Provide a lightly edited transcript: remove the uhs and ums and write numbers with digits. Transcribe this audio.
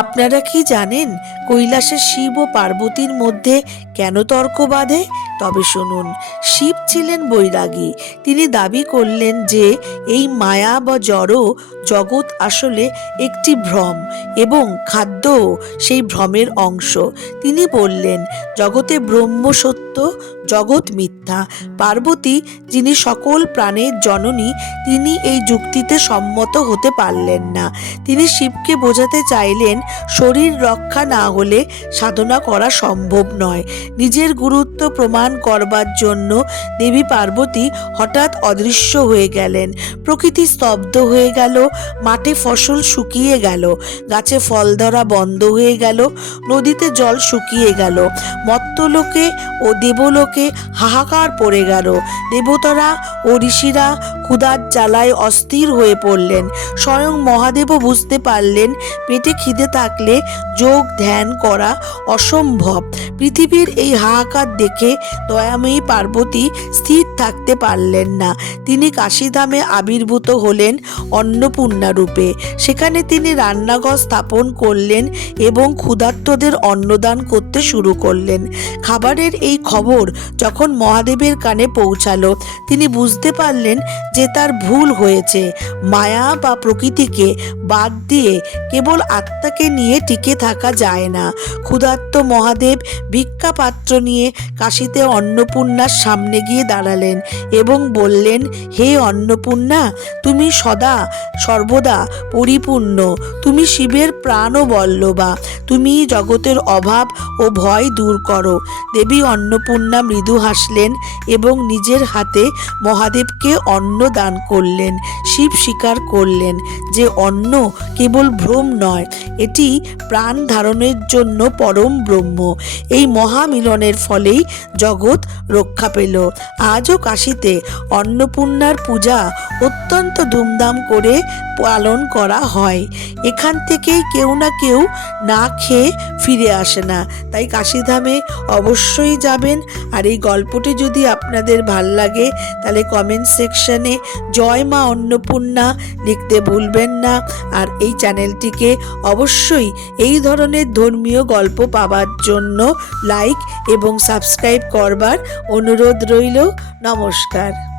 আপনারা কি জানেন কৈলাসে শিব ও পার্বতীর মধ্যে কেন তর্ক বাধে? তবে শুনুন। শিব ছিলেন বৈরাগী। তিনি দাবি করলেন যে এই মায়া বা জড় জগৎ আসলে একটি ভ্রম এবং খাদ্যও সেই ভ্রমের অংশ। তিনি বললেন, জগতে ব্রহ্ম সত্য, জগৎ মিথ্যা। পার্বতী, যিনি সকল প্রাণের জননী, তিনি এই যুক্তিতে সম্মত হতে পারলেন না। তিনি শিবকে বোঝাতে চাইলেন, শরীর রক্ষা না হলে সাধনা করা সম্ভব নয়। নিজের গুরুত্ব প্রমাণ করবার জন্য দেবী পার্বতী হঠাৎ অদৃশ্য হয়ে গেলেন। প্রকৃতি স্তব্ধ হয়ে গেল, মাঠে ফসল শুকিয়ে গেল, গাছে ফল ধরা বন্ধ হয়ে গেল, নদীতে জল শুকিয়ে গেল। মর্ত্যলোকে ও দেবলোকে হাহাকার পড়ে গেল। দেবতারা ও ঋষিরা ক্ষুধার জ্বালায় অস্থির হয়ে পড়লেন। স্বয়ং মহাদেবও বুঝতে পারলেন, পেটে খিদে থাকলে যোগ ধ্যান করা অসম্ভব। পৃথিবীর এই হাহাকার দেখে দয়াময়ী পার্বতী স্থির থাকতে পারলেন না। তিনি কাশীধামে আবির্ভূত হলেন অন্নপূর্ণা রূপে। সেখানে তিনি রান্নাঘর স্থাপন করলেন এবং ক্ষুধার্তদের অন্নদান করতে শুরু করলেন। খাবারের এই খবর যখন মহাদেবের কানে পৌঁছালো, তিনি বুঝতে পারলেন যে তার ভুল হয়েছে। মায়া বা প্রকৃতিকে বাদ দিয়ে কেবল আত্মাকে নিয়ে টিকে থাকা যায় না। ক্ষুধার্ত মহাদেব ভিক্ষা পাত্র নিয়ে কাশীতে অন্নপূর্ণার সামনে গিয়ে দাঁড়ালেন এবং বললেন, হে অন্নপূর্ণা, তুমি সদা সর্বদা পরিপূর্ণ, তুমি শিবের প্রাণ ও বল্লভা, তুমি জগতের অভাব ও ভয় দূর করো। দেবী অন্নপূর্ণা মৃদু হাসলেন এবং নিজের হাতে মহাদেবকে অন্ন দান করলেন। শিব স্বীকার করলেন যে অন্ন কেবল ভ্রম নয়, এটি প্রাণ ধারণের জন্য পরম ব্রহ্ম। এই মহামিলনের ফলেই জগৎ রক্ষা পেল। আজও কাশীতে অন্নপূর্ণার পূজা অত্যন্ত ধুমধাম করে পালন করা হয়। এখান থেকেই কেউ না কেউ না খেয়ে ফিরে আসে না। তাই কাশীধামে অবশ্যই যাবেন। আর এই গল্পটি যদি আপনাদের ভাল লাগে তাহলে কমেন্ট সেকশনে জয় মা অন্নপূর্ণা লিখতে ভুলবেন না। আর এই চ্যানেলটিকে অবশ্যই এই ধরনের ধর্মীয় গল্প পাওয়ার জন্য লাইক এবং সাবস্ক্রাইব করবার অনুরোধ রইল। নমস্কার।